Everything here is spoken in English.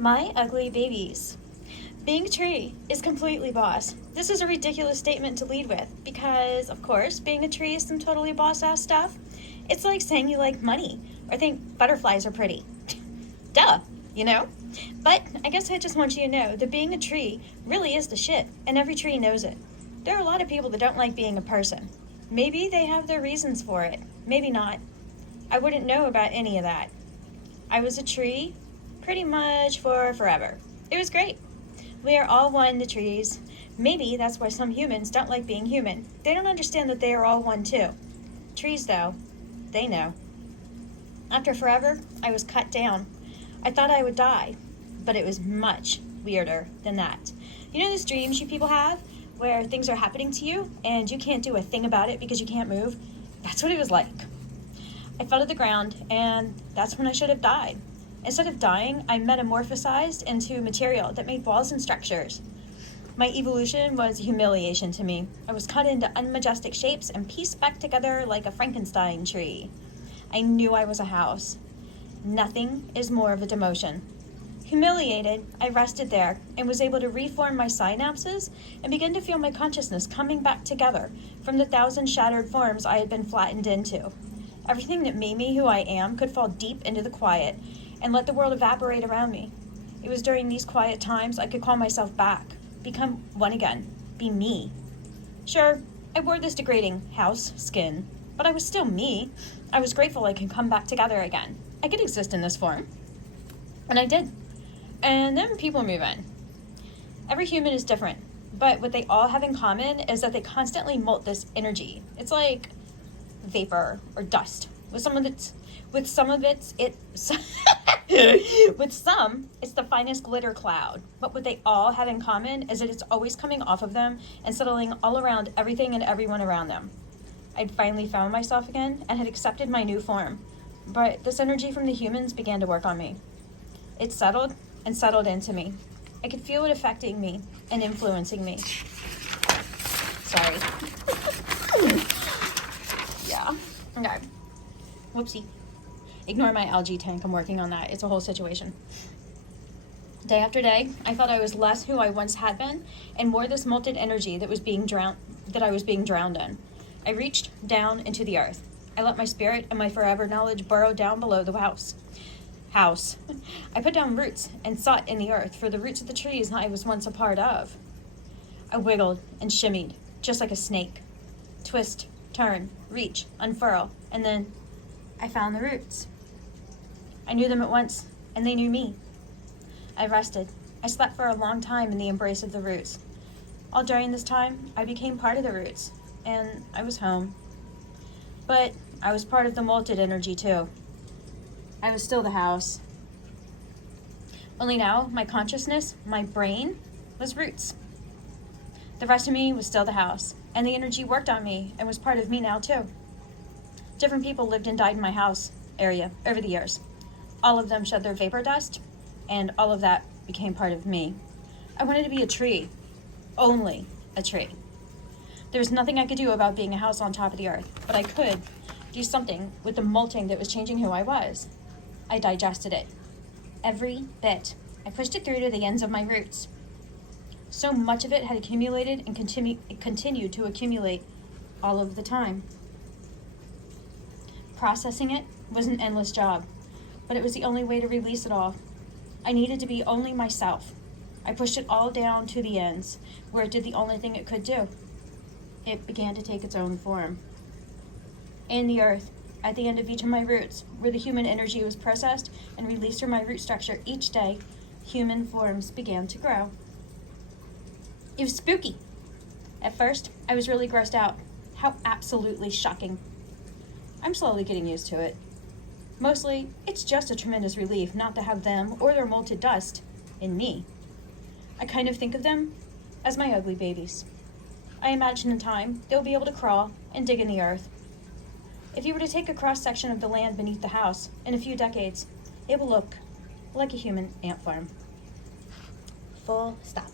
My ugly babies. Being a tree is completely boss. This is a ridiculous statement to lead with because, of course, being a tree is some totally boss-ass stuff. It's like saying you like money or think butterflies are pretty. Duh, you know? But I guess I just want you to know that being a tree really is the shit, and every tree knows it. There are a lot of people that don't like being a person. Maybe they have their reasons for it, maybe not. I wouldn't know about any of that. I was a tree pretty much for forever. It was great. We are all one, the trees. Maybe that's why some humans don't like being human. They don't understand that they are all one too. Trees, though, they know. After forever, I was cut down. I thought I would die, but it was much weirder than that. You know those dreams you people have where things are happening to you and you can't do a thing about it because you can't move? That's what it was like. I fell to the ground, and that's when I should have died. Instead of dying, I metamorphosized into material that made walls and structures. My evolution was humiliation to me. I was cut into unmajestic shapes and pieced back together like a Frankenstein tree. I knew I was a house. Nothing is more of a demotion. Humiliated, I rested there and was able to reform my synapses and begin to feel my consciousness coming back together from the 1,000 shattered forms I had been flattened into. Everything that made me who I am could fall deep into the quiet and let the world evaporate around me. It was during these quiet times I could call myself back, become one again, be me. Sure, I wore this degrading house skin, but I was still me. I was grateful I could come back together again. I could exist in this form. And I did. And then people move in. Every human is different, but what they all have in common is that they constantly molt this energy. It's like vapor or dust. With some, it's the finest glitter cloud. But what they all have in common is that it's always coming off of them and settling all around everything and everyone around them. I'd finally found myself again and had accepted my new form. But this energy from the humans began to work on me. It settled and settled into me. I could feel it affecting me and influencing me. Sorry. Yeah. Okay. Whoopsie. Ignore my algae tank. I'm working on that. It's a whole situation. Day after day, I felt I was less who I once had been and more this molten energy that I was being drowned in. I reached down into the earth. I let my spirit and my forever knowledge burrow down below the house. I put down roots and sought in the earth for the roots of the trees I was once a part of. I wiggled and shimmied, just like a snake. Twist, turn, reach, unfurl, and then I found the roots. I knew them at once, and they knew me. I rested. I slept for a long time in the embrace of the roots. All during this time, I became part of the roots, and I was home. But I was part of the molted energy too. I was still the house. Only now, my consciousness, my brain, was roots. The rest of me was still the house, and the energy worked on me and was part of me now too. Different people lived and died in my house area over the years. All of them shed their vapor dust, and all of that became part of me. I wanted to be a tree, only a tree. There was nothing I could do about being a house on top of the earth, but I could do something with the molting that was changing who I was. I digested it. Every bit. I pushed it through to the ends of my roots. So much of it had accumulated and continued to accumulate all of the time. Processing it was an endless job, but it was the only way to release it all. I needed to be only myself. I pushed it all down to the ends, where it did the only thing it could do. It began to take its own form. In the earth, at the end of each of my roots, where the human energy was processed and released from my root structure each day, human forms began to grow. It was spooky. At first, I was really grossed out. How absolutely shocking. I'm slowly getting used to it. Mostly, it's just a tremendous relief not to have them or their molted dust in me. I kind of think of them as my ugly babies. I imagine in time they'll be able to crawl and dig in the earth. If you were to take a cross-section of the land beneath the house in a few decades, it will look like a human ant farm. Full stop.